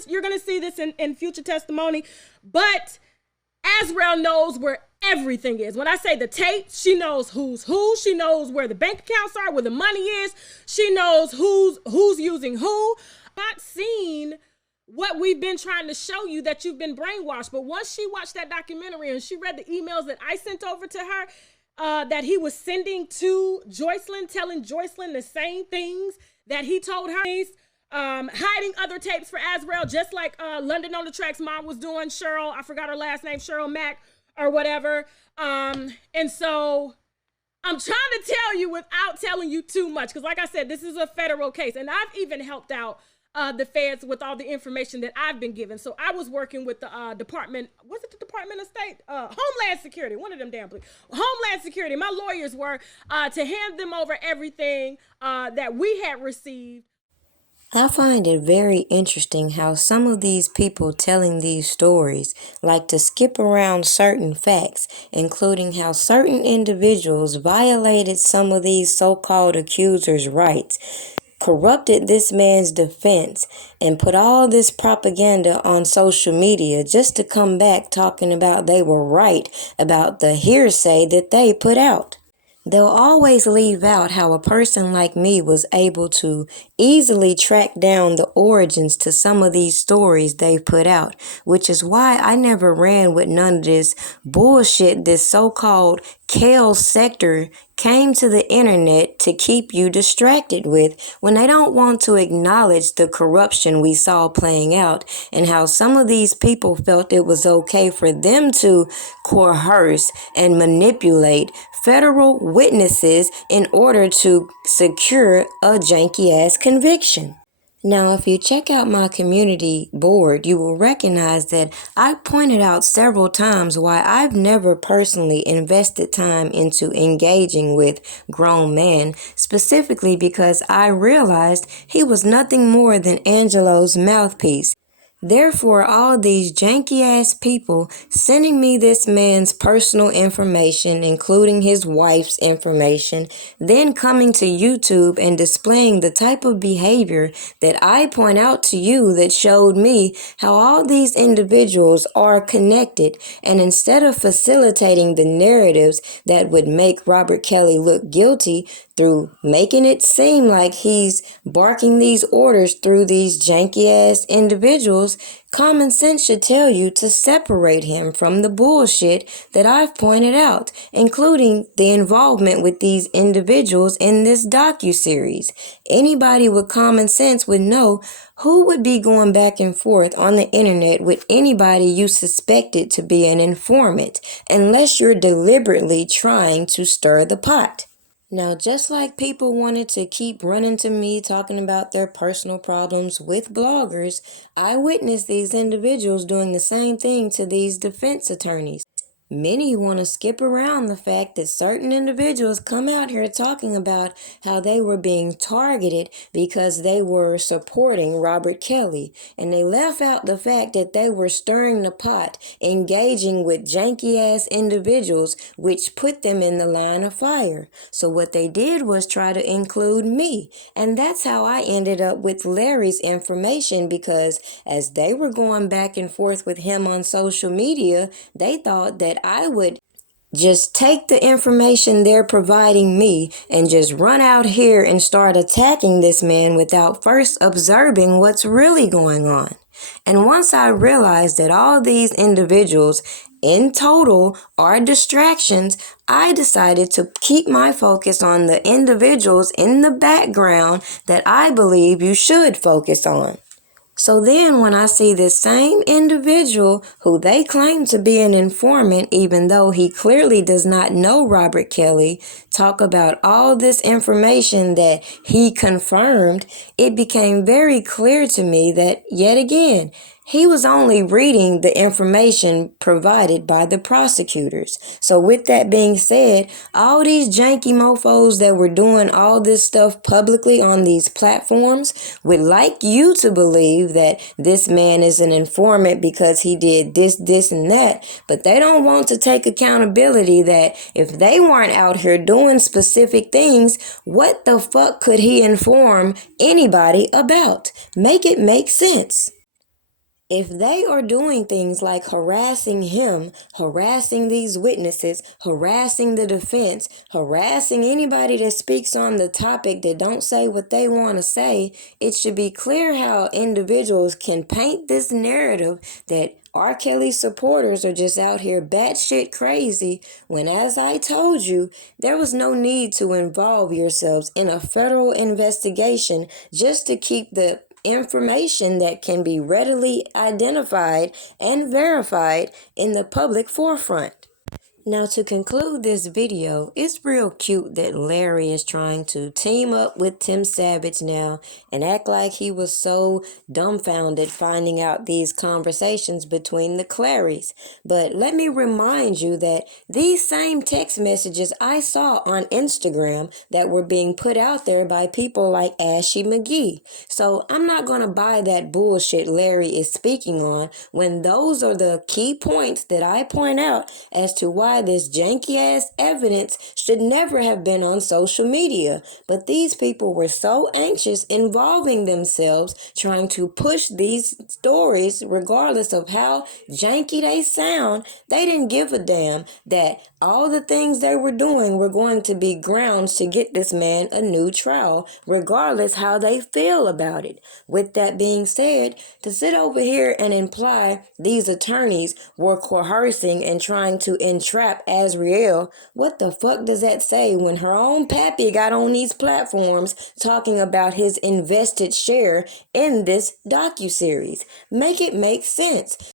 this. You're going to see this in future testimony. But Azriel knows where everything is. When I say the tape, she knows who's who. She knows where the bank accounts are, where the money is. She knows who's using who. Not seen what we've been trying to show you, that you've been brainwashed. But once she watched that documentary and she read the emails that I sent over to her, that he was sending to Joycelyn, telling Joycelyn the same things that he told her, hiding other tapes for Azriel, just like London on the Track's mom was doing, Cheryl, I forgot her last name, Cheryl Mack or whatever. And so I'm trying to tell you without telling you too much, because like I said, this is a federal case, and I've even helped out the feds with all the information that I've been given. So I was working with the Department, was it the Department of State? Homeland Security, one of them damn please. Homeland Security, my lawyers were to hand them over everything that we had received. I find it very interesting how some of these people telling these stories like to skip around certain facts, including how certain individuals violated some of these so-called accusers' rights, corrupted this man's defense, and put all this propaganda on social media just to come back talking about they were right about the hearsay that they put out. They'll always leave out how a person like me was able to easily track down the origins to some of these stories they've put out, which is why I never ran with none of this bullshit this so-called Kale sector came to the internet to keep you distracted with, when they don't want to acknowledge the corruption we saw playing out and how some of these people felt it was okay for them to coerce and manipulate federal witnesses in order to secure a janky-ass conviction. Now, if you check out my community board, you will recognize that I pointed out several times why I've never personally invested time into engaging with grown men, specifically because I realized he was nothing more than Angelo's mouthpiece. Therefore, all these janky-ass people sending me this man's personal information, including his wife's information, then coming to YouTube and displaying the type of behavior that I point out to you that showed me how all these individuals are connected, and instead of facilitating the narratives that would make Robert Kelly look guilty through making it seem like he's barking these orders through these janky-ass individuals, common sense should tell you to separate him from the bullshit that I've pointed out, including the involvement with these individuals in this docuseries. Anybody with common sense would know who would be going back and forth on the internet with anybody you suspected to be an informant, unless you're deliberately trying to stir the pot. Now, just like people wanted to keep running to me talking about their personal problems with bloggers, I witnessed these individuals doing the same thing to these defense attorneys. Many want to skip around the fact that certain individuals come out here talking about how they were being targeted because they were supporting Robert Kelly, and they left out the fact that they were stirring the pot, engaging with janky-ass individuals, which put them in the line of fire. So what they did was try to include me, and that's how I ended up with Larry's information, because as they were going back and forth with him on social media, they thought that I would just take the information they're providing me and just run out here and start attacking this man without first observing what's really going on. And once I realized that all these individuals in total are distractions, I decided to keep my focus on the individuals in the background that I believe you should focus on. So then when I see this same individual who they claim to be an informant, even though he clearly does not know Robert Kelly, talk about all this information that he confirmed, it became very clear to me that, yet again, he was only reading the information provided by the prosecutors. So with that being said, all these janky mofos that were doing all this stuff publicly on these platforms would like you to believe that this man is an informant because he did this, and that. But they don't want to take accountability that if they weren't out here doing specific things, what the fuck could he inform anybody about? Make it make sense. If they are doing things like harassing him, harassing these witnesses, harassing the defense, harassing anybody that speaks on the topic that don't say what they want to say, it should be clear how individuals can paint this narrative that R. Kelly supporters are just out here batshit crazy when, as I told you, there was no need to involve yourselves in a federal investigation just to keep the information that can be readily identified and verified in the public forefront. Now, to conclude this video, it's real cute that Larry is trying to team up with Tim Savage now and act like he was so dumbfounded finding out these conversations between the Clarys. But let me remind you that these same text messages I saw on Instagram that were being put out there by people like Ashy McGee. So I'm not going to buy that bullshit Larry is speaking on when those are the key points that I point out as to why this janky ass evidence should never have been on social media. But these people were so anxious involving themselves trying to push these stories regardless of how janky they sound. They didn't give a damn that all the things they were doing were going to be grounds to get this man a new trial, regardless how they feel about it. With that being said, to sit over here and imply these attorneys were coercing and trying to entrap Azriel, what the fuck does that say when her own pappy got on these platforms talking about his invested share in this docuseries? Make it make sense.